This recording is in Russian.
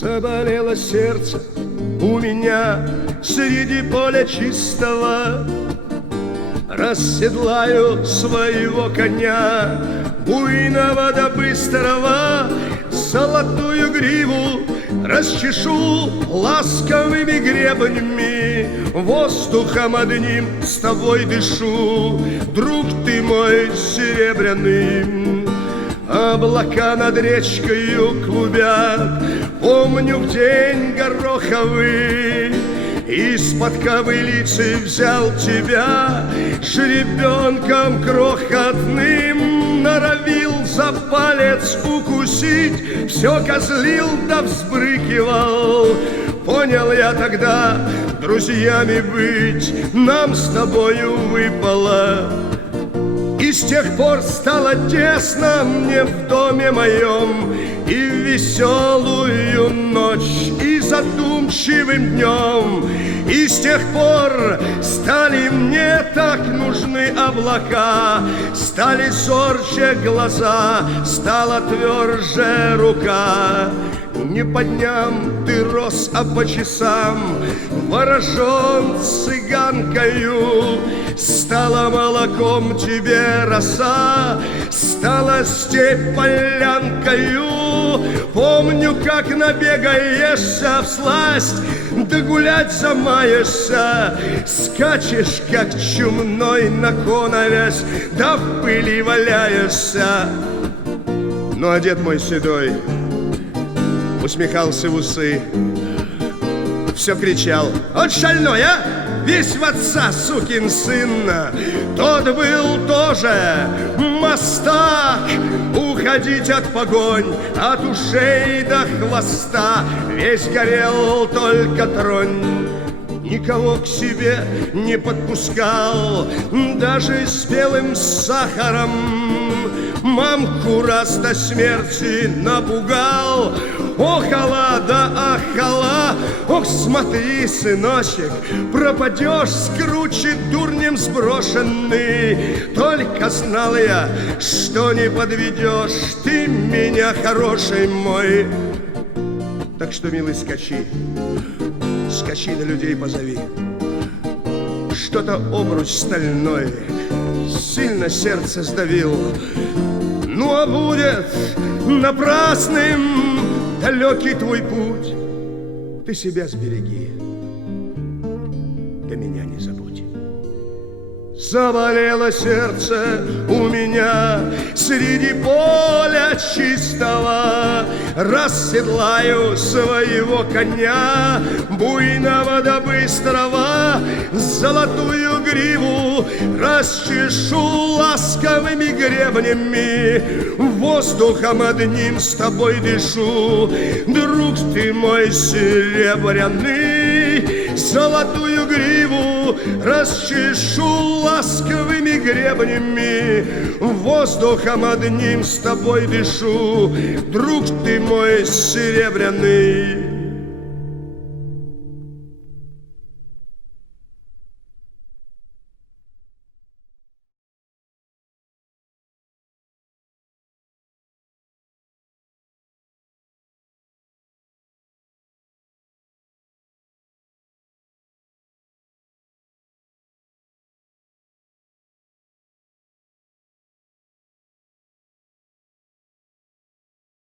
Заболело сердце у меня среди поля чистого. Расседлаю своего коня, буйного да быстрого, золотую гриву расчешу ласковыми гребнями, воздухом одним с тобой дышу, друг ты мой серебряный. Облака над речкою клубят, помню в день гороховый, из-под ковылицы взял тебя, жеребенком крохотным, норовил за палец укусить, все козлил да взбрыкивал. Понял я тогда, друзьями быть нам с тобою выпало. И с тех пор стало тесно мне в доме моем, и в веселую ночь, и задумчивым днем. И с тех пор стали мне так нужны облака, стали зорче глаза, стала тверже рука. Не по дням ты рос, а по часам, ворожен цыганкою. Стала молоком тебе роса, стала степь полянкою. Помню, как набегаешься всласть, да гулять замаешься, скачешь, как чумной на коновязь, да в пыли валяешься. Ну, а дед мой седой усмехался в усы, все кричал: «Вот шальной, а! Весь в отца, сукин сын!» Тот был тоже мастак, уходить от погонь, от ушей до хвоста. Весь горел, только тронь. Никого к себе не подпускал, даже с белым сахаром. Мамку раз до смерти напугал. Охала да ахала, ох, смотри, сыночек, пропадешь с кручи дурнем сброшенный. Только знал я, что не подведешь ты меня, хороший мой. Так что, милый, скачи, скачи да людей позови. Что-то обруч стальной сильно сердце сдавил. Ну, а будет напрасным далекий твой путь. Ты себя сбереги, да меня не забудь. Заболело сердце у меня среди поля чистого. Расседлаю своего коня, буйного да быстрого, золотую гриву расчешу ласковыми гребнями, воздухом одним с тобой дышу, друг ты мой серебряный. Золотую гриву расчешу ласковыми гребнями, воздухом одним с тобой дышу, друг ты мой серебряный.